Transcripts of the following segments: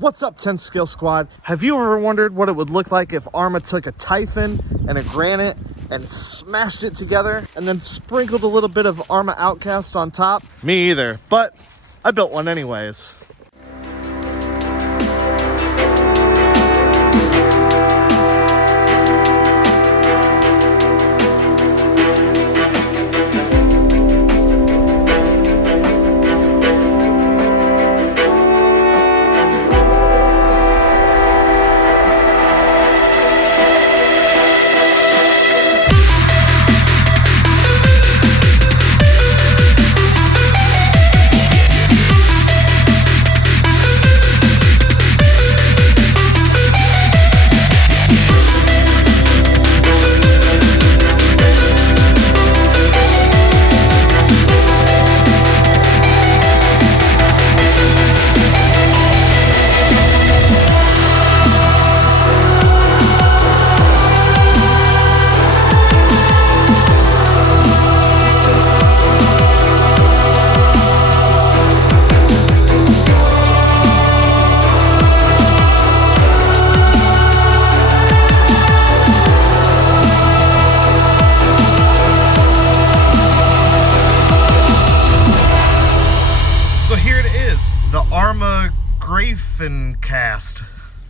What's up, 10 Scale Squad? Have you ever wondered what it would look like if Arrma took a Typhon and a Granite and smashed it together and then sprinkled a little bit of Arrma Outcast on top? Me either, but I built one anyways. The Arrma Granite cast.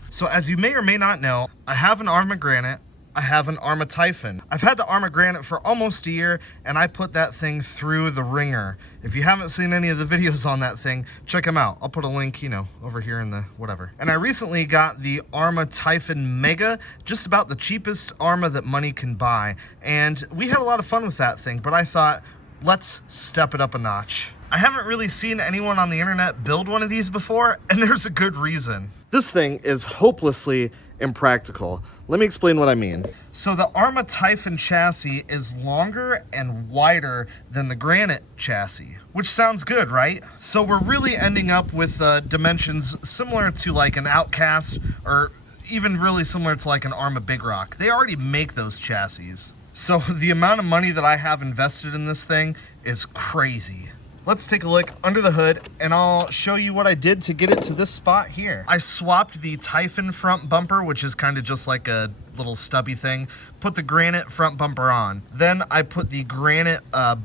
So as you may or may not know, I have an Arrma Granite, I have an Arrma Typhon. I've had the Arrma Granite for almost a year, and I put that thing through the ringer. If you haven't seen any of the videos on that thing, check them out. I'll put a link, over here in the whatever. And I recently got the Arrma Typhon Mega, just about the cheapest Arrma that money can buy. And we had a lot of fun with that thing, but I thought, let's step it up a notch. I haven't really seen anyone on the internet build one of these before, and there's a good reason. This thing is hopelessly impractical. Let me explain what I mean. So the Arrma Typhon chassis is longer and wider than the Granite chassis, which sounds good, right? So we're really ending up with dimensions similar to like an Outcast, or even really similar to like an Arrma Big Rock. They already make those chassis. So the amount of money that I have invested in this thing is crazy. Let's take a look under the hood, and I'll show you what I did to get it to this spot here. I swapped the Typhon front bumper, which is kind of just like a little stubby thing, put the Granite front bumper on. Then I put the Granite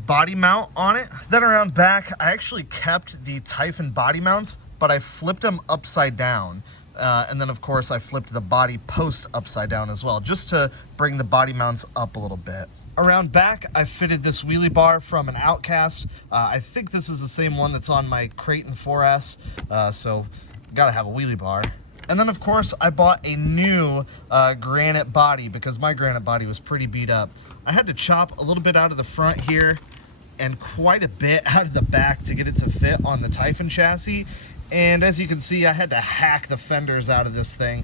body mount on it. Then around back, I actually kept the Typhon body mounts, but I flipped them upside down. And then of course I flipped the body post upside down as well, just to bring the body mounts up a little bit. Around back, I fitted this wheelie bar from an Outcast. I think this is the same one that's on my Creighton 4S, so gotta have a wheelie bar. And then of course, I bought a new Granite body because my Granite body was pretty beat up. I had to chop a little bit out of the front here and quite a bit out of the back to get it to fit on the Typhon chassis. And as you can see, I had to hack the fenders out of this thing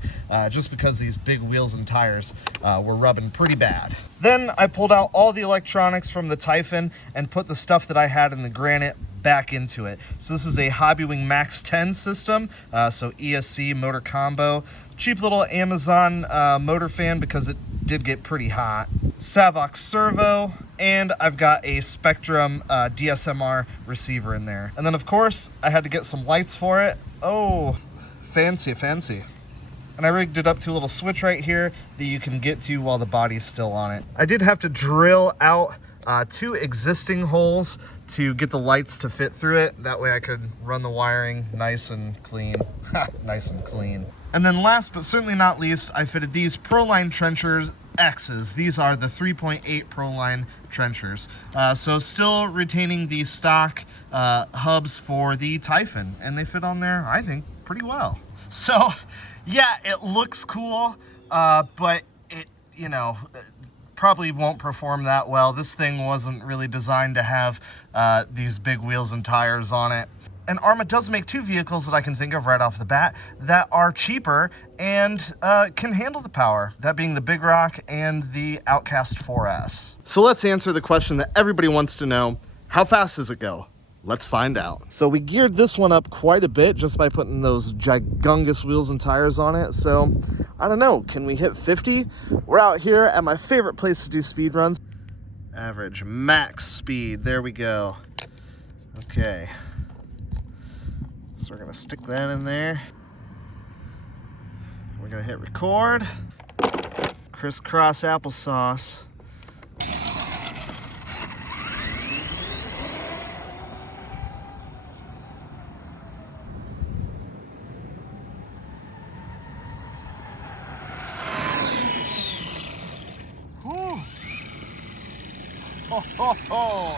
just because these big wheels and tires were rubbing pretty bad. Then I pulled out all the electronics from the Typhon and put the stuff that I had in the Granite back into it. So this is a Hobbywing Max 10 system, so ESC motor combo. Cheap little Amazon motor fan because it did get pretty hot. Savox servo, and I've got a Spectrum DSMR receiver in there. And then of course, I had to get some lights for it. Oh, fancy, fancy. And I rigged it up to a little switch right here that you can get to while the body's still on it. I did have to drill out 2 existing holes to get the lights to fit through it. That way I could run the wiring nice and clean. Nice and clean. And then last but certainly not least, I fitted these Proline trenchers X's. These are the 3.8 Proline trenchers. So still retaining the stock hubs for the Typhon, and they fit on there, I think, pretty well. So yeah, it looks cool, but it, probably won't perform that well. This thing wasn't really designed to have these big wheels and tires on it. And Arrma does make 2 vehicles that I can think of right off the bat that are cheaper and can handle the power, that being the Big Rock and the Outcast 4S. So let's answer the question that everybody wants to know. How fast does it go? Let's find out. So we geared this one up quite a bit just by putting those gigungous wheels and tires on it. So I don't know, can we hit 50? We're out here at my favorite place to do speed runs. Average max speed, there we go. Okay. So we're gonna stick that in there. gonna hit record. Crisscross applesauce. Whew. Ho, ho, ho.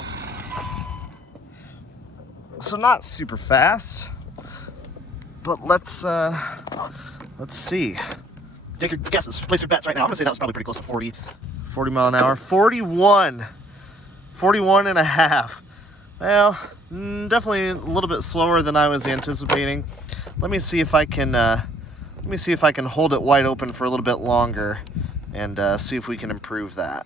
So not super fast, but let's see. Take your guesses, place your bets right now. I'm gonna say that was probably pretty close to 40 mile an hour. 41 and a half. Well, definitely a little bit slower than I was anticipating. Let me see if I can hold it wide open for a little bit longer and see if we can improve that.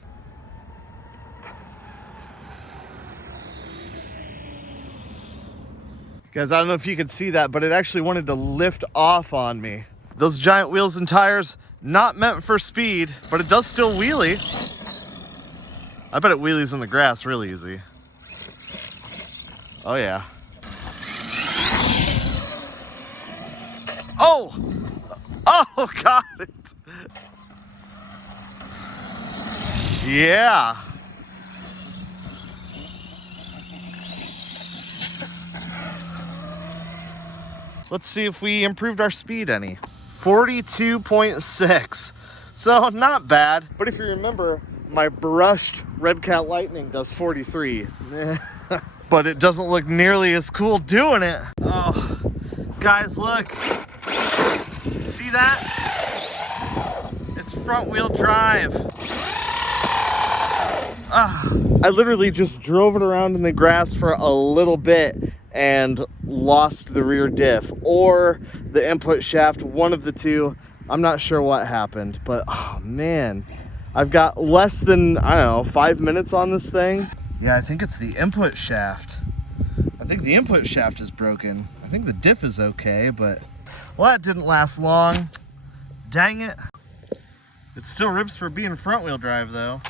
Guys, I don't know if you could see that, but it actually wanted to lift off on me. Those giant wheels and tires, not meant for speed, but it does still wheelie. I bet it wheelies in the grass real easy. Oh yeah. Oh! Oh, got it! Yeah. Let's see if we improved our speed any. 42.6. So not bad. But if you remember, my brushed Red Cat Lightning does 43. But it doesn't look nearly as cool doing it. Oh, guys, look. See that? It's front wheel drive. I literally just drove it around in the grass for a little bit and lost the rear diff or the input shaft, one of the two. I'm not sure what happened, but oh man, I've got less than, I don't know, 5 minutes on this thing. Yeah, I think it's the input shaft. I think the input shaft is broken. I think the diff is okay, but well, that didn't last long. Dang it. It still rips for being front wheel drive though.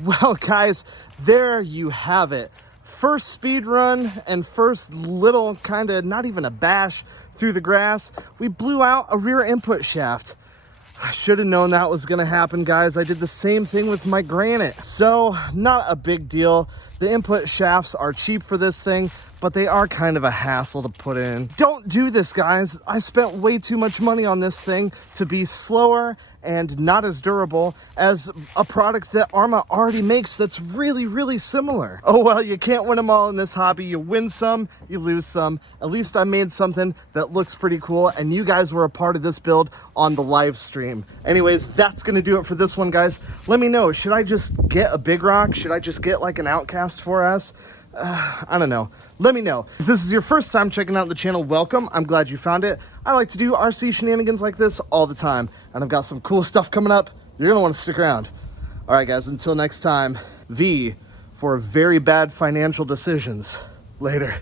Well, guys, there you have it. First speed run and first little kind of not even a bash through the grass. We blew out a rear input shaft. I should have known that was going to happen, guys. I did the same thing with my Granite. So not a big deal. The input shafts are cheap for this thing, but they are kind of a hassle to put in. Don't do this, guys. I spent way too much money on this thing to be slower and not as durable as a product that Arrma already makes that's really, really similar. Oh well, you can't win them all in this hobby. You win some, you lose some. At least I made something that looks pretty cool, and you guys were a part of this build on the live stream. Anyways, that's gonna do it for this one, guys. Let me know, should I just get a big rock? Should I just get like an Outcast 4S? I don't know. Let me know. If this is your first time checking out the channel, welcome. I'm glad you found it. I like to do RC shenanigans like this all the time, and I've got some cool stuff coming up. You're gonna want to stick around. All right, guys, until next time, V for very bad financial decisions. Later.